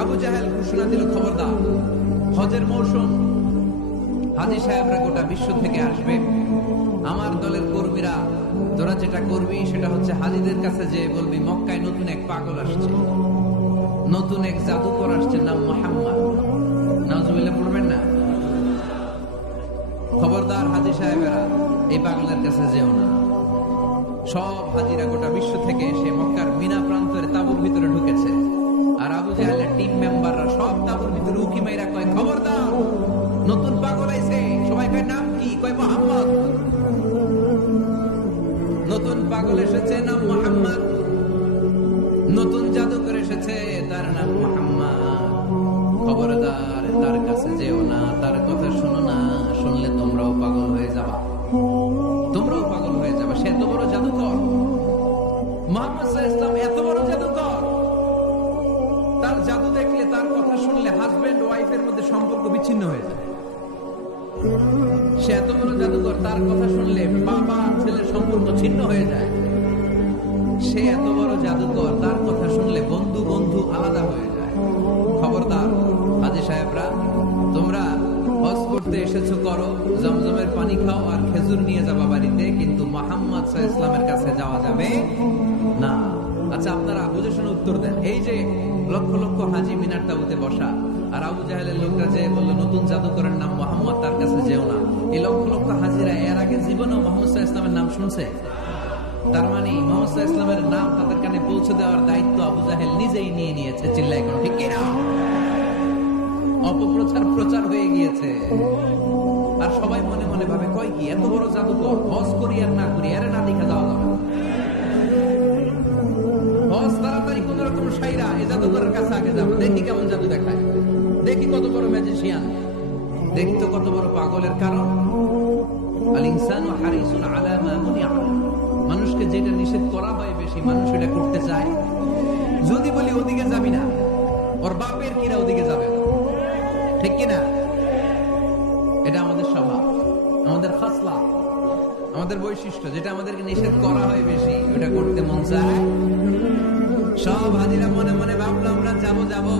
আবু জাহেল ঘোষণা দিল, খবরদার, হজের মৌসুম, হাজী সাহেবরা গোটা বিশ্ব থেকে আসবে, আমার দলের কর্মীরা তোরা যেটা করবি সেটা হচ্ছে হাজীদের কাছে যে বলবি মক্কায় নতুন এক পাগল আসছে, নতুন এক জাদুকর আসছে, নাম মুহাম্মদ। নাউজুবিল্লাহ পড়বেন না? খবরদার হাজী সাহেবেরা, এই পাগলের কাছে যেও না। সব হাজীরা গোটা বিশ্ব থেকে এসে মক্কার মিনা প্রান্তরে তাঁবুর ভিতরে ঢুকেছে, আর আবু জাহেলের টিম মেম্বাররা সব তাঁবুর ভিতরে উকি মাইরা কয়, খবরদার, নতুন পাগল আইছে। সবাই কয়, নাম কি? কয়, মুহাম্মদ। নতুন পাগল এসেছে, নাম মুহাম্মদ। নতুন জাদুকর এসেছে, তার নাম মুহাম্মদ। খবরদার, তার কাছে যেও না, তার কথা শোনো না, শুনলে তোমরাও পাগল হয়ে যাবা, তোমরাও পাগল হয়ে যাবা। সে এত বড় জাদুকর, মুহাম্মদ সাল্লাল্লাহু আলাইহি ওয়াসাল্লাম এত বড় জাদুকর, তার জাদু দেখলে, তার কথা শুনলে হাজবেন্ড ওয়াইফের মধ্যে সম্পর্ক বিচ্ছিন্ন হয়ে যায়। সে এত বড় জাদুকর, তার কথা শুনলে বাবা ছেলের সম্পর্ক ছিন্ন হয়ে যায়। সে এত বড় জাদুকর, তার কথা শুনলে বন্ধু বন্ধু আলাদা হয়ে যায়। খবরদার হাজী সাহেবরা, তোমরা হজ করতে এসেছো করো, জমজমের পানি খাও আর খেজুর নিয়ে যাবা বাড়িতে, কিন্তু মুহাম্মদ সাল্লাল্লাহু আলাইহি ওয়াসাল্লামের কাছে যাওয়া যাবে না। আচ্ছা, আপনারা বুঝে শুনে উত্তর দেন। এই যে লক্ষ লক্ষ হাজী মিনার তাঁবুতে বসা, আর আবু জাহেলের লোকরা যে বললো নতুন জাদুকরের নাম মুহাম্মদ, তার কাছে যেও না, এই লক্ষ লক্ষ হাজীরা এর আগে জীবনেও মুহাম্মদ সাল্লাল্লাহু আলাইহি ওয়াসাল্লামের নাম শুনছে? তার মানে মুহাম্মদ সাল্লাল্লাহু আলাইহি ওয়াসাল্লামের নাম তাদের কানে পৌঁছে দেওয়ার দায়িত্ব আবু জাহেল নিজেই নিয়ে নিয়েছে। চিল্লায় কোন ঠিক কিনা? অপপ্রচার প্রচার হয়ে গিয়েছে, আর সবাই মনে মনে ভাবে, কয় কি, এত বড় জাদুকর, হজ করি আর না করি, আরে না দেখা যাওয়া যাবে, হজ তাড়াতাড়ি কোন রকম সাইরা এই জাদুকরের কাছে আগে যাবো, দেখি কেমন জাদু দেখায়, দেখি কত বড় ম্যাজিশিয়ান, দেখি তো কত বড় পাগলের। কারণ আল ইনসানু হারিসুন আলা মা মুনিআ, মানুষকে যেটা নিষেধ করা হয় বেশি মানুষ এটা করতে চায়। যদি বলি ওদিকে যাবি না, ওর বাপের কিরা ওদিকে যাবে না, ঠিক কিনা? এটা আমাদের স্বভাব, আমাদের খাসলা, আমাদের বৈশিষ্ট্য। যেটা আমাদেরকে নিষেধ করা হয় বেশি, ওটা করতে মন চায়। সব হাজিরা মনে মনে ভাবলো, আমরা যাবো যাবো,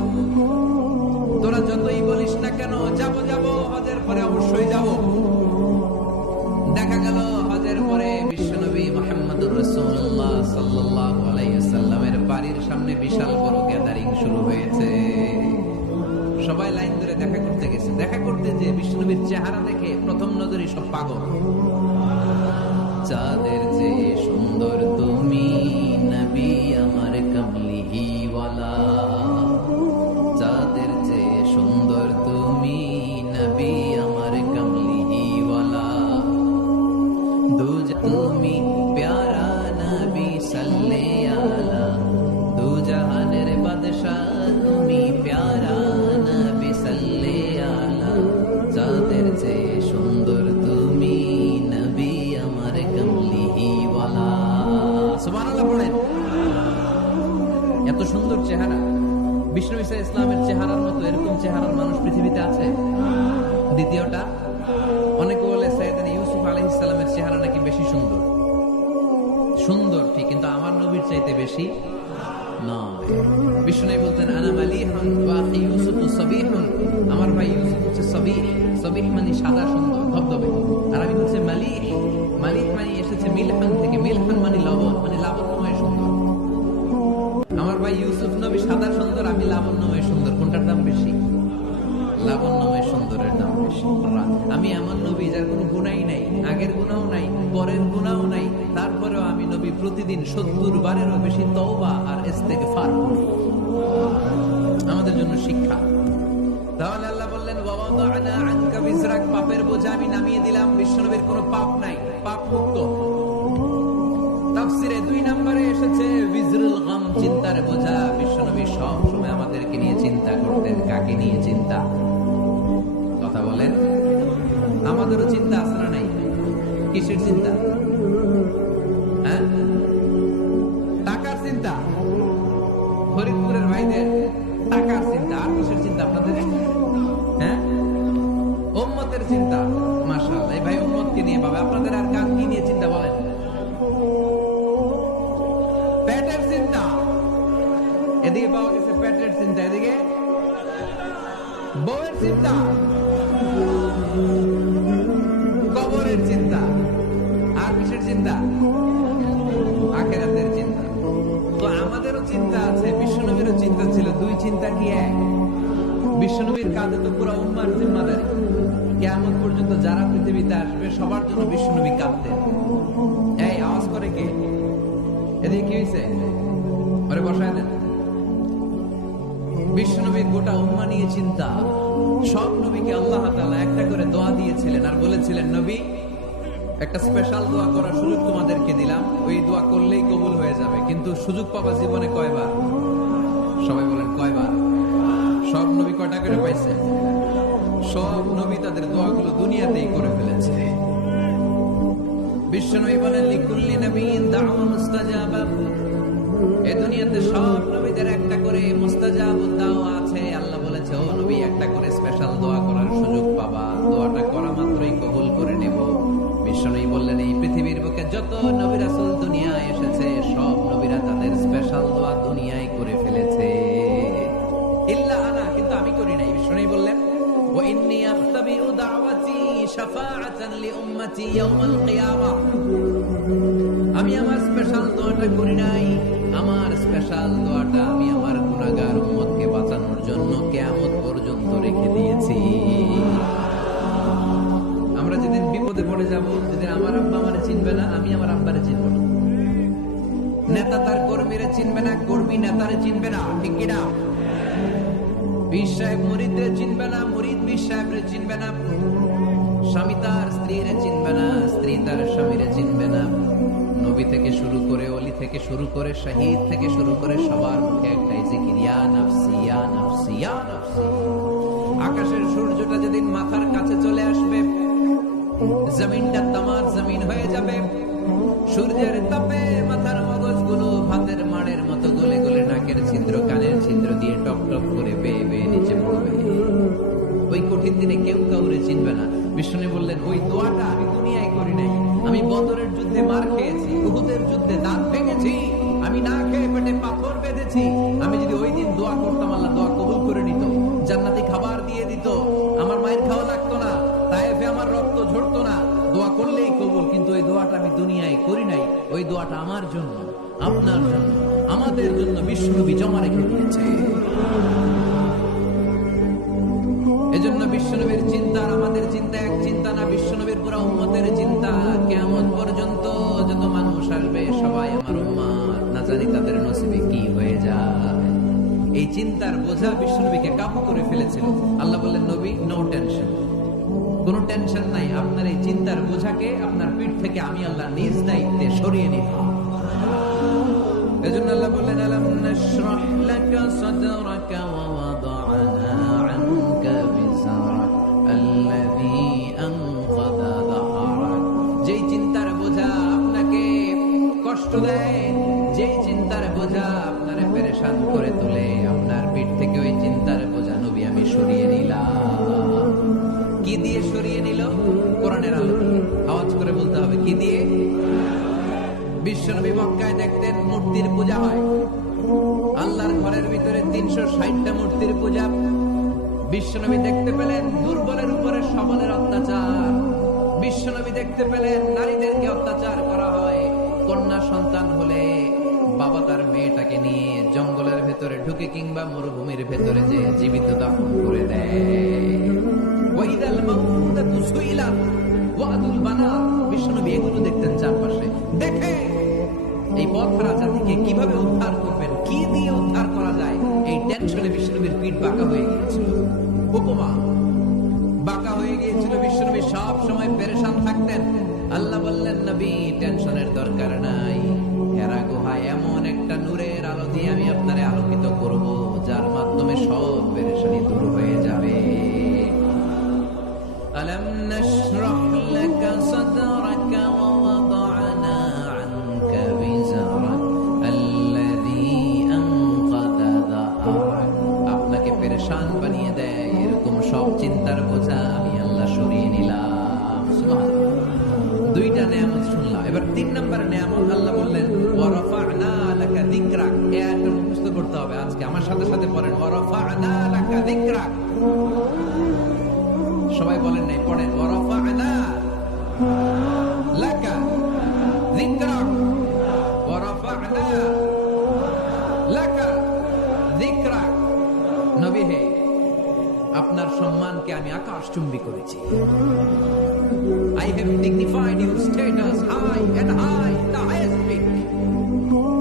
তোরা যতই বলিস না কেন, যাবো যাবো, হজের পরে অবশ্যই যাবো। দেখা গেল হজের পরে বিশ্বনবী মুহাম্মদুর রাসূলুল্লাহ সাল্লাল্লাহু আলাইহি ওয়াসাল্লামের বাড়ির সামনে বিশাল বড় গ্যাদারিং শুরু হয়েছে। সবাই লাইন ধরে দেখা করতে গেছে। দেখা করতে যে বিশ্বনবীর চেহারা দেখে প্রথম নজরে সব পাগল। চাঁদের চেয়ে সুন্দর তুমি নবী আমার কামলিওয়ালা, চাঁদের চেয়ে সুন্দর তুমি নবী আমার কামলিওয়ালা, তুমি প্যারা নবী সাল্লাল্লাহু আলা, দু জাহানের বাদশাহ তুমি প্যারা নবী সাল্লাল্লাহু আলা, চাঁদের চেয়ে সুন্দর তুমি নবী আমার কামলিওয়ালা। সুবহানাল্লাহ পড়েন। এত সুন্দর চেহারা, বিষ্ণু ঈসা ইসলামের চেহারার মতো এরকম চেহারার মানুষ পৃথিবীতে আছে? দ্বিতীয়টা, অনেকে বলে সাইয়েদনা ইউসুফ আলাইহিস সালামের চেহারা নাকি বেশি সুন্দর। সুন্দর ঠিক, কিন্তু আমার নবীর চাইতে বেশি নয়। বিষ্ণু বলতেন, আনা মালিহুন ওয়া আখি ইউসুফু সাবিহুন, আমার ভাই ইউসুফ হচ্ছে সাবিহ, সাবিহ মানে সাদা সুন্দর ধবধবে, আর আমি হচ্ছে মালিহ, মালিহ মানে এসেছে মিলহান থেকে, মিলহান মানে লবণ, মানে লাবণ্যময় সুন্দর। আমার ভাই ইউসুফ নবী সাদা সুন্দর, আমি লাবণ্যময় সুন্দর, কোনটার দাম বেশি? লাবণ্যময় সুন্দরের দাম বেশি। আমি এমন নবী যার কোনো গুনাই নাই, আগের গুনাও নাই, পরের গুনাও নাই, তারপরেও আমি নবী প্রতিদিন 70 বারেরও বেশি তওবা আর ইস্তেগফার করি। আমাদের জন্য শিক্ষা। তাহলে আল্লাহ বললেন, ওয়াওয়াদানা আনকা বিজরাক, পাপের বোঝা আমি নামিয়ে দিলাম। বিশ্বনবীর কোনো পাপ নাই, পাপ মুক্ত। তাফসিরে 2 নম্বরে এসেছে বিজরুল গাম, চিন্তার বোঝা। বিশ্বনবী সব সময় আমাদেরকে নিয়ে চিন্তা করতেন। কাকে নিয়ে চিন্তা? কথা বলেন। আমাদেরও চিন্তা আছে না নাই? কিসের চিন্তা? হ্যাঁ, টাকার চিন্তা। ফরিদপুরের ভাইদের টাকার চিন্তা। আর কিসের চিন্তা আপনাদের? হ্যাঁ, উম্মতের চিন্তা। মাশাআল্লাহ, এই ভাই উম্মতকে নিয়ে বাবা। আপনাদের আর কার কি নিয়ে চিন্তা বলেন? পেটের চিন্তা। এদিকে পাওয়া গেছে পেটের চিন্তা, এদিকে বউয়ের চিন্তা, কবরের চিন্তা, আর কিসের চিন্তা? আখিরাতের চিন্তা। তো আমাদেরও চিন্তা আছে, বিশ্বনবীরও চিন্তা ছিল। দুই চিন্তা কি এক? বিশ্বনবীর কাঁধে তো পুরো উম্মার জিম্মাদারি। কিয়ামত পর্যন্ত যারা পৃথিবীতে আসবে সবার জন্য বিশ্বনবী কাঁদতেন। এই আওয়াজ করে কে? এদিকে কি হয়েছে? ওরে বসায় দেন। বিশ্বনবীর গোটা উম্মা নিয়ে চিন্তা। সব নবীকে আল্লাহ তাআলা একটা করে দোয়া দিয়েছিলেন আর বলেছিলেন, নবী একটা স্পেশাল দোয়া করার সুযোগ তোমাদেরকে দিলাম, ওই দোয়া করলেই কবুল হয়ে যাবে। কিন্তু সুযোগ পাবা জীবনে কয়বার? সবাই বলেন কয়বার? সব নবী কয়টা করে পাইছে? সব নবী তাদের দোয়াগুলো দুনিয়াতেই করে ফেলেছে। বিশ্বনবী বলেন, লিকুল্লি নবিয়্যিন দাওয়া মুস্তাজাবা। এই দুনিয়াতে সব নবীদের একটা করে মুস্তাজাবুদ দাওয়া আছে। আল্লাহ বলেছে, ও নবী একটা করে স্পেশাল দোয়া করার সুযোগ পাবা, দোয়াটা করা মাত্রই কবুল করে নেব। বিশ্বনবী বললেন, এই পৃথিবীর বুকে যত নবী রাসূল দুনিয়ায় এসেছে সব নবীরা তাদের স্পেশাল দোয়া দুনিয়ায় করে ফেলেছে, ইল্লা আনা, কিন্তু আমি করি নাই। বিশ্বনবী বললেন, ওয়া ইন্নী আখতাবিউ দাওয়াতি শাফাআতান লিউম্মতি ইয়াউমাল কিয়ামাহ। আমি আমার স্পেশাল দোয়াটা করি নাই, আমার স্পেশাল দোয়াটা আমি আমার গুনাহগার উম্মতকে বাঁচানোর জন্য কিয়ামত পর্যন্ত রেখে দিয়েছি। আমরা যেদিন বিপদে পড়ে যাব, যেদিন আমার আব্বা আমারে চিনবে না, আমি আমার আব্বারে চিনব না। নেতা তার কর্মীরে চিনবে না, কর্মী নেতারে চিনবে না, ঠিক কিনা? পীর সাহেব মুরিদরে চিনবে না, মুরিদ পীর সাহেবরে চিনবে না। স্বামী তার স্ত্রীরে চিনবে না, স্ত্রী তার স্বামীরে চিনবে না। নবী থেকে শুরু করে, ওলি থেকে শুরু করে, শহীদ থেকে শুরু করে সবার মুখে একটাই জিকির, ইয়া নাফসি ইয়া নাফসি ইয়া নাফসি। আকাশের সূর্যটা যেদিন মাথার কাছে চলে আসবে, জমিনটা তামার জমিন হয়ে যাবে। সূর্যের তাপে মাথার মগজগুলো ভাতের মাড়ের মতো গলে গলে নাকের ছিদ্র, কানের ছিদ্র দিয়ে টপ টপ করে বেয়ে বেয়ে নিচে পড়বে। ওই কঠিন দিনে কেউ কাউরে চিনবে না। বিষ্ণু বললেন, ওই দোয়াটা আমি দুনিয়ায় করি নাই। আমি বদরের যুদ্ধে মার খেয়েছি, উহুদের যুদ্ধে দাঁত ভেঙেছি, আমি না খেয়ে পেটে পাথর বেঁধেছি। আমি যদি ওই দিন দোয়া করতাম, আল্লাহ দোয়া কবুল করে নিত, জান্নাতি খাবার দিয়ে দিত, আমার মায়ের খাওয়া লাগতো না, তায়েফে আমার রক্ত ঝরতো না, দোয়া করলেই কবুল। কিন্তু ওই দোয়াটা আমি দুনিয়ায় করি নাই। ওই দোয়াটা আমার জন্য, আপনার জন্য, আমাদের জন্য বিশ্বনবী জমা রেখে দিয়েছে। এজন্য বিশ্বনবীর চিন্তা আর আমাদের চিন্তা এক চিন্তা না। বিশ্বনবীর পুরো উম্মতের চিন্তা, কিয়ামত পর্যন্ত যত মানুষ আসবে সবাই আমার উম্মত, না জানি তাদের নসিবে কি হয়ে যায়। এই চিন্তার বোঝা বিশ্বনবীকে কাবু করে ফেলেছিল। আল্লাহ বললেন, নবী নো টেনশন, কোন টেনশন নাই। আপনার এই চিন্তার বোঝাকে আপনার পিঠ থেকে আমি আল্লাহ নিজ দায়িত্বে সরিয়ে নিলাম। এজন্য আল্লাহ বললেন, আলাম নাশরাহ লাকা সাদরাকা ওয়া ওয়াদা'না আনকা বিজরাক আল্লাযী আনকাযা যাহরাক। যেই চিন্তার বোঝা আপনাকে কষ্ট দেয়, যেই চিন্তার বোঝা আপনারে পেরেশান করে তোলে, আপনার পিঠ থেকে ওই চিন্তার বোঝা নবী আমি সরিয়ে নিলাম। কি দিয়ে সরিয়ে নিল? কোরআনের আলো দিয়ে। আওয়াজ করে বলতে হবে, কি দিয়ে? বিশ্বনবী মক্কায় দেখতেন মূর্তির পূজা হয়, আল্লাহর ঘরের ভিতরে 360টা মূর্তির পূজা। বিশ্বনবী দেখতে পেলেন দুর্বলের উপরে সবলের অত্যাচার। বিশ্বনবী দেখতে পেলেন নারীদেরকে অত্যাচার করা হয়। কন্যা সন্তান হলে বাবা তার মেয়েটাকে নিয়ে জঙ্গলের ভেতরে ঢুকে কিংবা মরুভূমির ভেতরে যে জীবিত দাফন করে দেয়। ওয়াইদাল মাউউদাতু সুইলাত ওয়াদুল বানাত। বিশ্বনবী এগুলো দেখতেন চারপাশে। দেখে এই পথহারা জাতিকে কিভাবে উদ্ধার করবেন, কি দিয়ে উদ্ধার করা যায়, এই টেনশনে বিশ্বনবীর পিঠ বাঁকা হয়ে গিয়েছিল। উপমা বাঁকা হয়ে গিয়েছিল। বিশ্বনবী সব সময় পেরেশান থাকতেন। আল্লাহ বললেন, নবী টেনশনের দরকার নাই। হেরা গুহায় এমন একটা নূরের আলো দিয়ে আমি আপনারে আলোকিত করব, যার মাধ্যমে সব পেরেশানি দূর হয়ে যাবে। আলাম নাশরাহ লাকা সাদরাকা ওয়া ওয়াদা'না আনকা বিজরাক আল্লাযী আনকাযা যাহরাক। আপনাকে পেরেশান বানিয়ে দেয় এরকম সব চিন্তার বোঝা আমি আল্লাহ সরিয়ে নিলাম। সুবহানাল্লাহ। দুইটা নিয়ামত শুনলাম। এবার 3 নম্বর নিয়ামত আল্লাহ বললেন, ওয়া রাফা'না লাকা যিকরাক। এই আয়াতটা মুখস্থ করতে হবে আজকে। আমার সাথে সাথে পড়েন, ওয়া রাফা'না লাকা যিকরাক। বলেন নাই, পড়েন ওয়ারাফা'না লাকা যিকরাক ওয়ারাফা'না লাকা যিকরাক। নবী হে, আপনার সম্মানকে আমি আকাশচুম্বী করেছি। I have dignified your status high and high, the highest peak.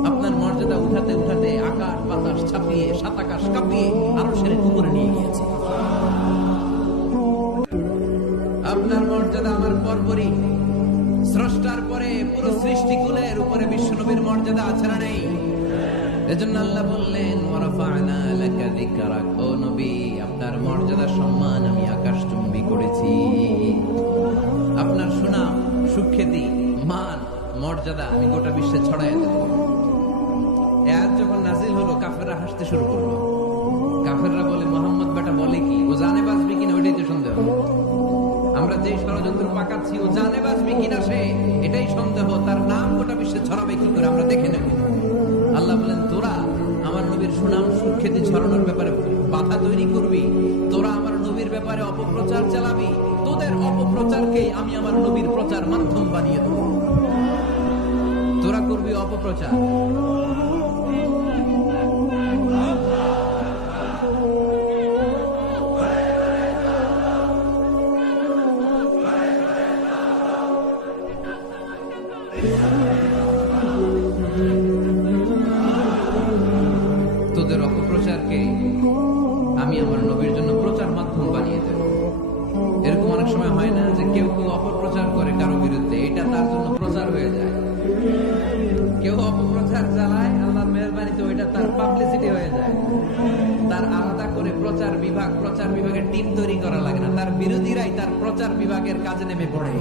আপনার মর্যাদা উঠাতে উঠাতে আকাশ বাতাস ছাপিয়ে সাতাকাশ কাঁপিয়ে আরো সেরে উপরে নিয়ে গিয়েছে। আপনার মর্যাদা আমার পরপরই, স্রষ্টার পরে পুরো সৃষ্টিকুলের উপরে বিশ্বনবীর মর্যাদা আছে না নেই? এজন্য আল্লাহ বললেন ওয়ারাফা'না লাকা যিকরাক, ও নবী আপনার মর্যাদা সম্মান আমি আকাশচুম্বী করেছি। আপনার সুনাম সুখ্যাতি মান মর্যাদা আমি গোটা বিশ্বে ছড়াইয়া দেব। আয়াত যখন নাজিল হলো কাফেররা হাসতে শুরু করলো। কাফেররা বলে মুহাম্মদ বেটা বলে কি, ও জানে বাঁচবে কিনা ওইটাই তো সন্দেহ। আমরা যে ষড়যন্ত্র পাকাচ্ছি ও জানে বাঁচবে কিনা সে এটাই সন্দেহ, তার নাম গোটা বিশ্বে ছড়াবে কি করে আমরা দেখে নেব। আল্লাহ বলেন তোরা আমার নবীর সুনাম সুখ্যাতি ছড়ানোর ব্যাপারে বাধা তৈরি করবি, তোরা আমার নবীর ব্যাপারে অপপ্রচার চালাবি, তোদের অপপ্রচারকে আমি আমার নবীর প্রচার মাধ্যম বানিয়ে দেব। তোরা করবি অপপ্রচার। তোদের অপপ্রচারকে আমি আমার নবীর জন্য প্রচার মাধ্যম বানিয়ে দেব। এরকম অনেক সময় হয় না যে কেউ কেউ অপপ্রচার করে কারো বিরুদ্ধে, এটা তার জন্য প্রচার হয়ে যায়। কেউ অপপ্রচার চালায়, আল্লাহর মেহেরবানিতে ওইটা তার পাবলিসিটি হয়ে যায়। তার আলাদা করে প্রচার বিভাগের টিম তৈরি করা লাগে না, তার বিরোধীরাই তার প্রচার বিভাগের কাজে নেমে পড়ে।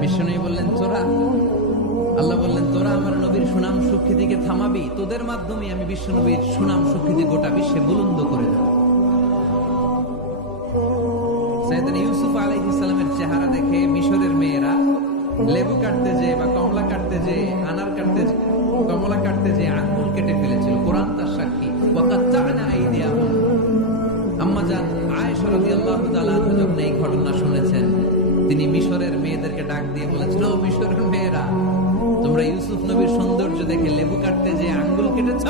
বিশ্বনবী বললেন তোরা, আল্লাহ বললেন তোরা আমার নবীর সুনাম সুখ্যাতিকে থামাবি, তোদের মাধ্যমে আমি বিশ্বনবীর সুনাম সুখ্যাতি গোটা বিশ্বে বুলন্দ করে দেব। সাইয়েদনা ইউসুফ আলাইহিস সালামের চেহারা দেখে মিশরের মেয়েরা লেবু কাটতে যে বা কমলা কাটতে যে আনার কাটতে যে কমলা কাটতে যে আঙ্গুল কেটে ফেলেছিল। কোরআন তার সাক্ষী। ওয়াকাত্তা'না আইদিয়াহুম। আম্মা জান আয়েশা রাদিয়াল্লাহু তাআলা যখন এই ঘটনা শুনেছেন, তিনি মিশরের মেয়েদেরকে ডাক দিয়ে বলেছিল, ও মিশরের মেয়েরা, তোমরা ইউসুফ নবীর সৌন্দর্য দেখে লেবু কাটতে যে আঙ্গুল কেটেছ,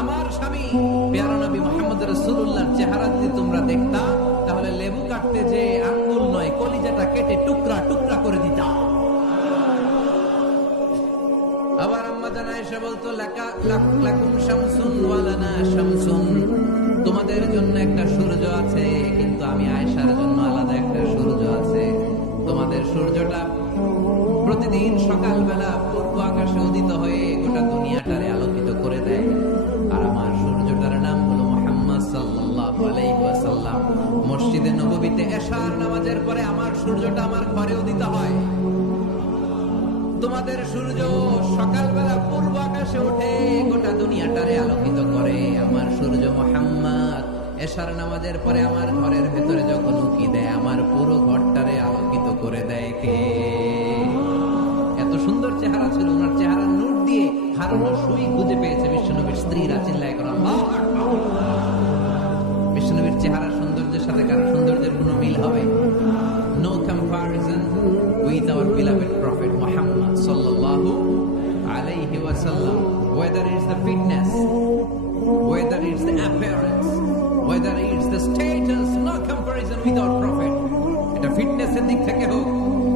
আমার স্বামী পেয়ারা নবী মুহাম্মদ রাসূলুল্লাহর চেহারা যদি তোমরা দেখতা, তাহলে লেবু কাটতে যে আঙ্গুল নয় কলিজাটা কেটে টুকরা টুকরা করে দিতা। আবার আম্মা জান আয়েশা বলতো, লাকুম শামসুন ওয়া লানা শামসুন, তোমাদের জন্য একটা সূর্য আছে, কিন্তু আমি আয়েশার জন্য আলাদা একটা সূর্য আছে। তোমাদের সূর্যটা প্রতিদিন সকালবেলা পূর্ব আকাশে উদিত হয়ে গোটা দুনিয়াটারে আলোকিত করে দেয়, আর আমার সূর্যটার নাম হলো মুহাম্মদ সাল্লাল্লাহু আলাইহি ওয়াসাল্লাম। মসজিদে নববীতে এশার নামাজের পরে আমার সূর্যটা আমার ঘরে উদিত হয়। তোমাদের সূর্য সকালবেলা পূর্ব আকাশে উঠে গোটা দুনিয়াটারে আলোকিত করে, আমার সূর্য মুহাম্মদ এশার নামাজের পরে আমার ঘরের ভেতরে যখন উকি দেয়, আমার পুরো ঘরটারে আলোকিত করে দেয় কে? এত সুন্দর চেহারা ছিল, ওনার চেহারার নূর দিয়ে হারানো সুই খুঁজে পেয়েছে বিশ্বনবীর স্ত্রীরা। চিল্লায় করে আল্লাহু আকবার। বিশ্বনবীর চেহারার সৌন্দর্যের সাথে কারো সৌন্দর্যের কোনো মিল হবে? No comparison with our beloved Prophet Muhammad sallallahu alayhi wa sallam. Whether it's the fitness, whether it's the appearance, whether it's the status, no comparison with our Prophet. এটা ফিটনেসের দিক থেকে হোক,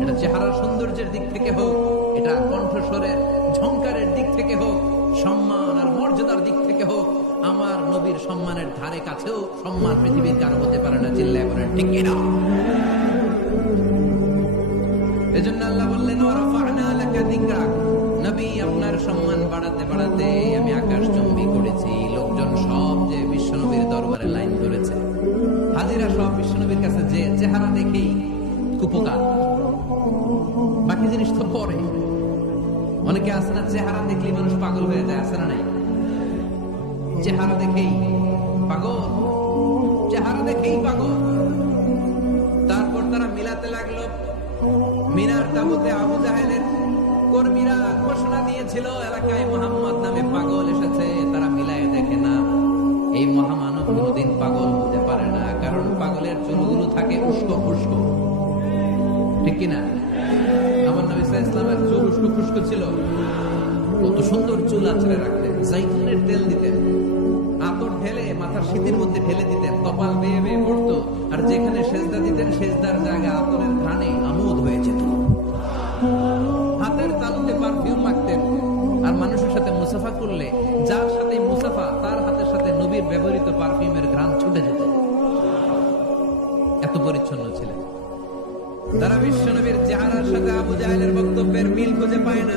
এটা চেহারার সৌন্দর্যের দিক থেকে হোক, এটা কণ্ঠস্বরের ঝংকারের দিক থেকে হোক, সম্মান আর মর্যাদার দিক থেকে হোক, আমার নবীর সম্মানের ধারে কাছেও সম্মান পৃথিবীর কারো হতে পারে না। চিল্লায় বলেন ঠিক কিনা? এজন্য আল্লাহ বললেন ওয়ারাফা'না লাকা যিকরাক, নবী আপনার সম্মান বাড়াতে বাড়াতে আমি আকাশচুম্বী করেছি। লোকজন সব যে বিশ্বনবীর দরবারে লাইন ধরেছে, হাজিরা সব বিশ্বনবীর কাছে যে চেহারা দেখেই কুপকার, বাকি জিনিস তো পরে। অনেকে আছে না, চেহারা দেখলেই মানুষ পাগল হয়ে যায়, আছে না নাই? চেহারা দেখেই পাগল, চেহারা দেখেই পাগল। তারপর তারা মিলাতে লাগলো। মিনার তাবুতে আবু জাহেলের কর্মীরা ঘোষণা দিয়েছিল এলাকায় মুহাম্মদ নামে পাগল এসেছে। তারা মিলায় দেখে না, এই মহামানব কোনোদিন পাগল হতে পারে না, কারণ পাগলের চুলগুলো থাকে উস্কো খুস্কো, ঠিক কিনা? আমার নবী সাল্লাল্লাহু আলাইহি ওয়াসাল্লামের চুল উস্কো খুস্কো ছিল, কত সুন্দর চুল আঁচড়ে রাখতেন, জাইতুনের তেল দিতেন, আতর ঢেলে মাথার শীতের মধ্যে ঢেলে দিতেন, কপাল বেয়ে বেয়ে পড়তো, আর যেখানে সেজদা দিতেন সেজদার জায়গা আতরের ঘ্রাণে আমোদ হয়ে যেত। হাতের তালুতে পারফিউম মাখতেন, আর মানুষের সাথে মুসাফা করলে যার সাথে মুসাফা তার হাতের সাথে নবীর ব্যবহৃত পারফিউমের ঘ্রাণ ছুটে যেত, এত পরিচ্ছন্ন ছিলেন। তারা বিশ্ব নবীর চেহারার সাথে আবু জাহেলের বক্তব্যের মিল খুঁজে পায় না।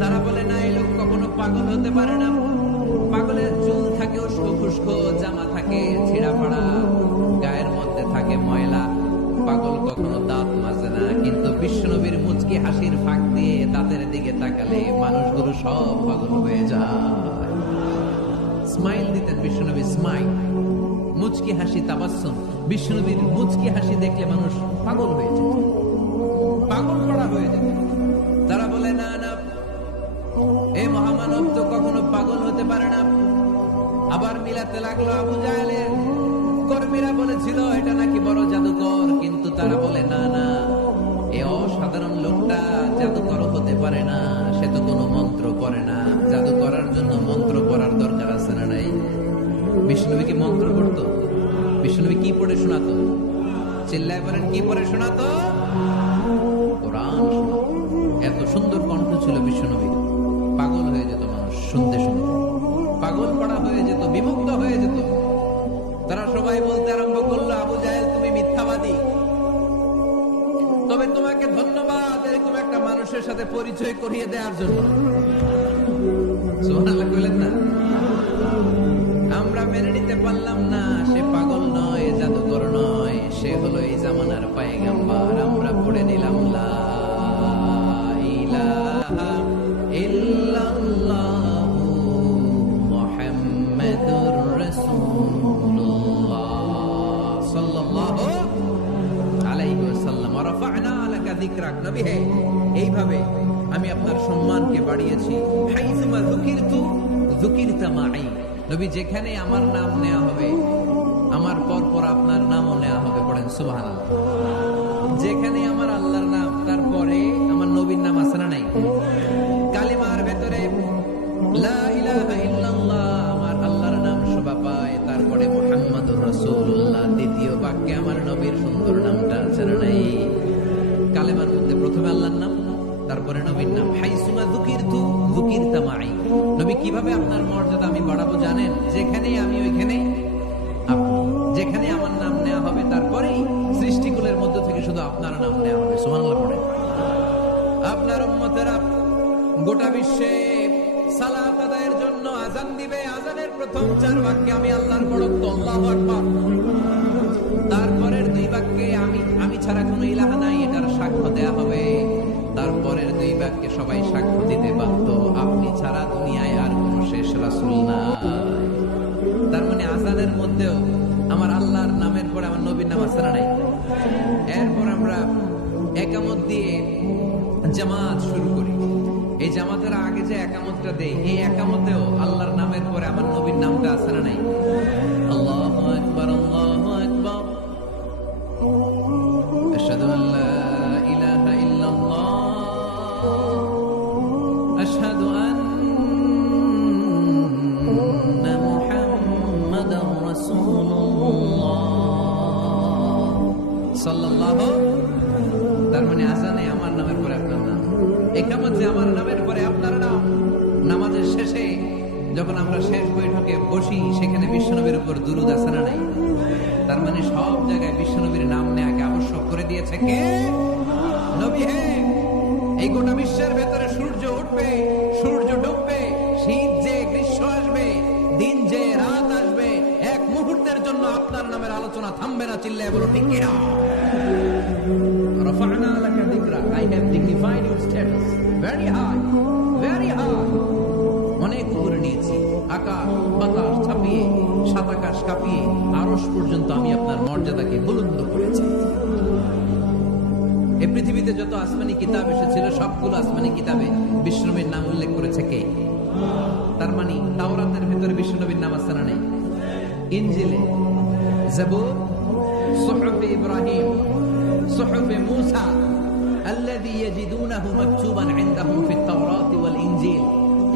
তারা বলে না, এই লোক কখনো পাগল হতে পারে না। পাগলের চুল থাকে উস্কো খুস্কো, জামা থাকে ছিঁড়া ফাড়া, গায়ের মধ্যে থাকে ময়লা। পাগল কখনো দাঁত মাজে না, কিন্তু বিশ্ব নবীর মুচকি হাসির ফাঁক দিয়ে দাঁতের দিকে তাকালে মানুষগুলো সব পাগল হয়ে যায়। স্মাইল দিতেন বিশ্ব নবী, স্মাইল, মুচকি হাসি, তাবাসসুম। বিশ্ব নবীর মুচকি হাসি দেখলে মানুষ পাগল হয়ে যেত, পাগল করা হয়ে যেত। তারা বলে না না, এই মহামানব তো কখনো পাগল হতে পারে না। আবার মিলাতে লাগলো আবু জাহেলের কর্মীরা বলেছিল এটা নাকি বড় জাদুকর, কিন্তু তারা বলে না না, এ অসাধারণ লোকটা জাদুকর হতে পারে না, সে তো কোনো মন্ত্র পড়ে না। জাদু করার জন্য মন্ত্র পড়ার দরকার আছে না নাই? বিষ্ণুনবী কি মন্ত্র পড়তো? বিষ্ণুনবী কি পড়ে শোনাতো? চিল্লায় বলেন, কি পড়ে শোনাতো? কোরআন শোনাতো। এত সুন্দর কণ্ঠ ছিল বিষ্ণুনবীর, পাগল হয়ে যেত মানুষ শুনতে শুনতে, পাগল পড়া হয়ে যেত, বিমুগ্ধ হয়ে যেত। তারা সবাই বলতে আরম্ভ করলো, আবু জাহেল তুমি মিথ্যাবাদী, তবে তোমাকে ধন্যবাদ এরকম একটা মানুষের সাথে পরিচয় করিয়ে দেওয়ার জন্য। সুবহানাল্লাহ কইলেন না? আমরা মেনে নিতে পারলাম না সে পাগল নয়, জাদুকর নয়, সে হলো এই জামানার পয়গম্বর। আমরা পড়ে নিলাম লা ইলাহা ইল্লাল্লাহু মুহাম্মাদুর রাসূলুল্লাহ সাল্লাল্লাহু আলাইহি ওয়াসাল্লাম। ওয়া রাফা'না লাকা যিকরাক। নবী হে, এইভাবে আমি আপনার সম্মানকে বাড়িয়েছি। হাইসুমা যুকিরতু যুকিরতা মাই। নবী, যেখানে আমার নাম নেওয়া হবে, আমার পর আপনার নামও নেওয়া হবে। পড়েন সুবহানাল্লাহ। যেখানে আমার আল্লাহর নাম, তারপরে আমার নবীর নাম আছে না নাই? কালিমার ভেতরে লা ইলাহা ইল্লাল্লাহ, আমার আল্লাহর নাম শোভা পায়, তারপরে মুহাম্মাদুর রাসূলুল্লাহ, দ্বিতীয় বাক্যে আমার নবীর সুন্দর নামটা আছে না নাই? কালেমার মধ্যে প্রথমে আল্লাহর নাম, তারপরে নবীর নাম। হাইসুমা যুকিরতু যুকিরতা মাই। নবী, কিভাবে আপনার মর্যাদা আমি বাড়াবো জানেন? যেখানে আমি ওইখানে আপনি, যেখানে আমার নাম নেওয়া হবে তারপরেই সৃষ্টিকুলের মধ্য থেকে শুধু আপনার নাম নেওয়া হবে। সুবহানাল্লাহ পড়ে। আপনার উম্মতেরা গোটা বিশ্বে সালাত আদায়ের জন্য আযান দিবে, আযানের প্রথম 4 বাক্যে আমি আল্লাহর বড়ত্ব, আল্লাহু আকবার। তারপরের 2 বাক্যে আমি ছাড়া কোনো ইলাহা নাই, এটার সাক্ষ্য দেয়া হবে। তারপরের 2 বাক্যে সবাই সাক্ষ্য দিতে বাধ্য, আপনি ছাড়া দুনিয়ায় আর কোন শেষ রাসূল নাই। তার মানে আযানের মধ্যেও আমার আল্লাহর নামের পরে আমার নবীর নাম আছে না নাই? এরপর আমরা একামত দিয়ে জামাত শুরু করি। এই জামাতের আগে যে একামতটা দেই, এই একামতেও আল্লাহর নামের পরে আমার নবীর নামটা আছে না নাই? আল্লাহু আকবার, আল্লাহু আকবার, আশহাদু আল লা ইলাহা ইল্লাল্লাহ, আশহাদু আন্না মুহাম্মাদার রাসূলুল্লাহ সাল্লাল্লাহু। তার মানে আযানে আমার নামের পরে আপনার নাম, একামতে আমার নামের পরে আপনার নাম। নামাজের শেষে যখন আমরা শেষ বৈঠকে বসি, সেখানে বিশ্বনবীর উপর দুরূদ আছে না নাই? তার মানে সব জায়গায় বিশ্বনবীর নাম নেওয়াকে আবশ্যক করে দিয়েছে কে? নবী হে। এই গোটা বিশ্বের ভেতরে সূর্য উঠবে, সূর্য ডুববে, শীত যে গ্রীষ্ম আসবে, দিন যে রাত আসবে, এক মুহূর্তের জন্য আপনার নামের আলোচনা থামবে না। চিল্লায় বলো ঠিক কিনা? রাফা'না লাকা যিকরাক, I have dignified your status very high, very high. অনেক উপরে নিয়েছি, আকাশ বাতাস ছাপিয়ে, সাত আকাশ কাঁপিয়ে আরশ পর্যন্ত আমি আপনার মর্যাদাকে বুলন্দ করেছি। এই পৃথিবীতে যত আসমানি কিতাব এসেছিল, সবগুলো আসমানি কিতাবে বিষ্ণুনবীর নাম উল্লেখ করেছে কে? তার মানে তাওরাতের ভিতরে বিষ্ণুনবীর নাম আছে না নাই? ইনজিলে, জাবুর, সুহুফে ইব্রাহিম, সুহুফে মূসা আল্লাযী ইয়াজিদুনাহু মাকতুবান ইনদাহুম ফিত তাওরাতি ওয়াল ইনজিল।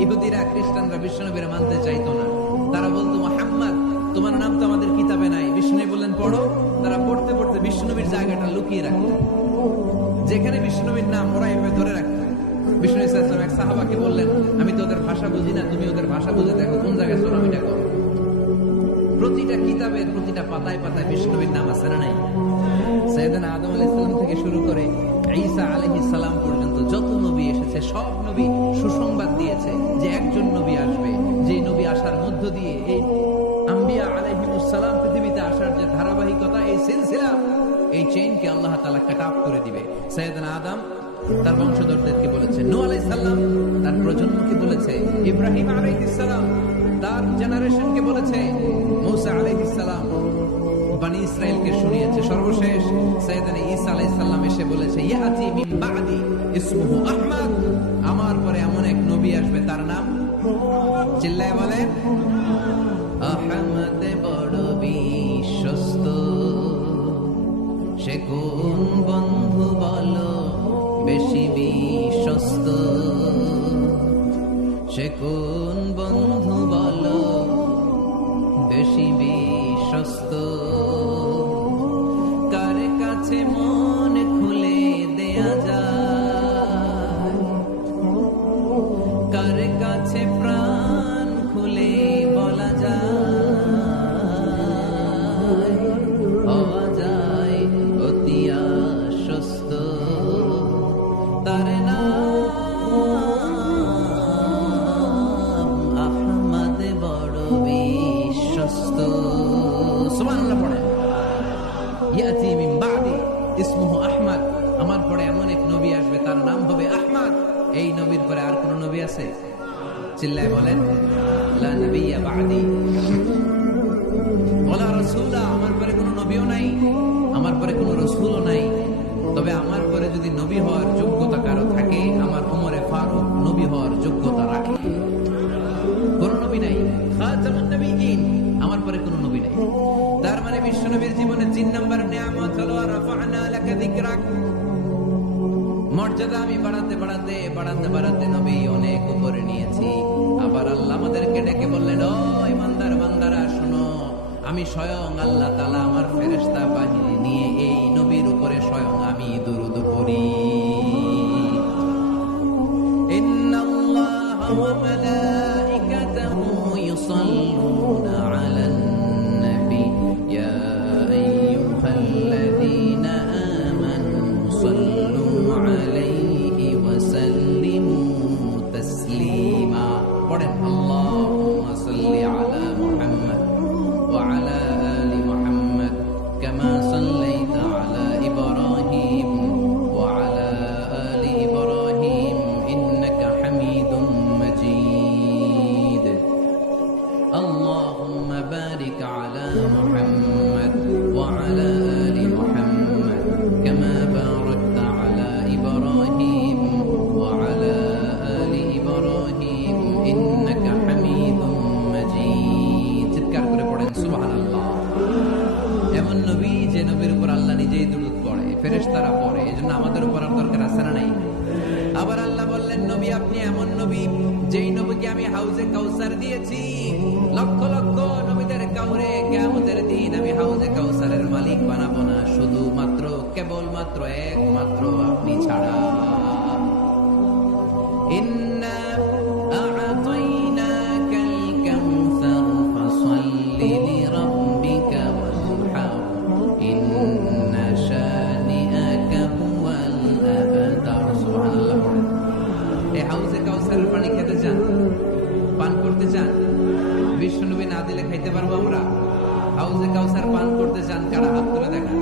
ইহুদিরা খ্রিস্টানরা বিশ্বনবীর মানতে চাইতো না। তারা বলতো, মুহাম্মদ তোমার নাম তো আমাদের কিতাবে নাই। বিষ্ণু বললেন পড়ো। তারা পড়তে পড়তে বিষ্ণুনবীর জায়গাটা লুকিয়ে রাখতো। যেখানে বিষ্ণুনবীর নাম ওরা এভাবে ধরে রাখতো। বিষ্ণু ইসা ইসলাম এক সাহাবাকে বললেন, আমি তো ওদের ভাষা বুঝি না, তুমি ওদের ভাষা বুঝে দেখো কোন জায়গায় সোনামিটা করো। প্রতিটা কিতাবের প্রতিটা পাতায় পাতায় বিষ্ণুনবীর নাম আছে না নাই? সাইয়েদনা আদম আলাইহিস সালাম থেকে শুরু করে ঈসা আলাইহিস সালাম পর্যন্ত যত নবী এসেছে সব নবী সুসংবাদ দিয়েছে যে একজন নবী আসবে, যে নবী আসার মধ্য দিয়ে এই আম্বিয়া আলাইহিমুস সালাম পৃথিবীতে আসার যে ধারাবাহিকতা, এই সিলসিলা, এই চেইনকে আল্লাহ তাআলা কাট অফ করে দিবে। সাইয়েদনা আদম তার বংশধরদেরকে বলেছে, নূহ আলাইহিস সালাম তার প্রজন্মকে বলেছে, ইব্রাহিম আলাইহিস সালাম তার জেনারেশনকে বলেছে, মূসা আলাইহিস সালাম বনি ইসরাইলকে শুনিয়েছে। সর্বশেষ সাইয়েদনা ঈসা আলাইহিস সালাম এসে বলেছে, ইয়াতি মিন বাদি ইসমুহু আহমদ, আমার পরে এমন এক নবী আসবে তার নাম, চিল্লায়ে বলেন, আহমদ বড় বিশ্বস্ত, সে কোন বন্ধু বলো বেশি বিশ্বস্ত, সে কোন বন্ধু বলো বেশি বিশ্বস্ত, কার কাছে মন খুলে দেয়া যায়, কার কাছে প্রাণ খুলে বলা যায়, হওয়া যায় অতি আশ্বস্ত, তার নাম আহমদ বড় বিশ্বস্ত। সুবহানাল্লাহ পড়ে, ইয়াতি মিন বাদি ইসমুহু আহমদ, আমার পরে এমন এক নবী আসবে তার নাম হবে আহমদ। এই নবীর পরে আর কোন নবী আছে? চিল্লায় বলেন, লা নবিয়্যা বাদি ওয়ালা রাসূলা, আমার পরে কোনো নবীও নাই, আমার পরে কোনো রাসূলও নাই। তবে আমার পরে যদি নবী হওয়ার যোগ্যতা কারো থাকে, আমার ওমরে ফারুক নবী হওয়ার যোগ্যতা রাখে। কোন নবী নাই, খাতামুন নবিয়্যিন, আমার পরে কোনো নবী নাই। তার মানে বিশ্বনবীর জীবনে 3 নম্বর নিয়ামত হলো রাফা'না লাকা যিকরাক, মর্যাদা আমি বাড়াতে বাড়াতে বাড়াতে বাড়াতে নবী অনেক উপরে নিয়েছি। আবার আল্লাহ আমাদেরকে ডেকে বললেন, ও ইমানদার বান্দারা শোনো, আমি স্বয়ং আল্লাহ তাআলা আমার ফেরেশতা বাহিনী নিয়ে এই নবীর উপরে স্বয়ং আমি দুরূদ পড়ি। ইন্নাল্লাহা ওয়া মালাইকাতাহু ইউসাল্লুনা আলান নবী ইয়া আইয়ুহাল্লাযীনা আমানু সাল্লু আলাইহি ওয়া সাল্লিমু তাসলিমা। পড়েন, আল্লাহুম্মা সাল্লি আলা মুহাম্মদ ওয়া আলা আলি মুহাম্মদ কামা সাল্লাইতা আলা ইব্রাহিম ওয়া আলা আলি ইব্রাহিম ইন্নাকা হামিদুম মাজিদ। আল্লাহুম্মা বারিক আলা মুহাম্মদ ওয়া আলা আলি মুহাম্মদ কামা বারাকতা আলা ইব্রাহিম ওয়া আলা আলি ইব্রাহিম ইন্নাকা হামিদুম মাজিদ। চিৎকার করে পড়েন সুবহানাল্লাহ। এমন নবী যে নবীর উপর আল্লাহ নিজেই দুরূদ পড়ে, ফেরেশতারা পড়ে, এজন্য আমাদের উপর আর দরকার আছে না নাই? আবার আল্লাহ বললেন, নবী আপনি এমন নবী যেই নবীকে আমি হাউজে কাউসার দিয়েছি, লক্ষ লক্ষ নবীদের কাউরে কিয়ামতের দিন আমি হাউজে কাউসারের মালিক বানাবো না, শুধুমাত্র কেবলমাত্র একমাত্র আপনি ছাড়া। ইন্না আ'তাইনাকাল কাউসার ফাসাল্লি লিরাব্বিকা ওয়ানহার ইন্না শানিআকা হুয়াল আবতার। সুবহানাল্লাহ। এই হাউজে কাউসারের পানি খেতে চান, পান করতে চান? বিশ্বনবী না দিলে খাইতে পারবো আমরা? হাউজে কাউসার পান করতে চান কারা? হাত তুলে দেখান।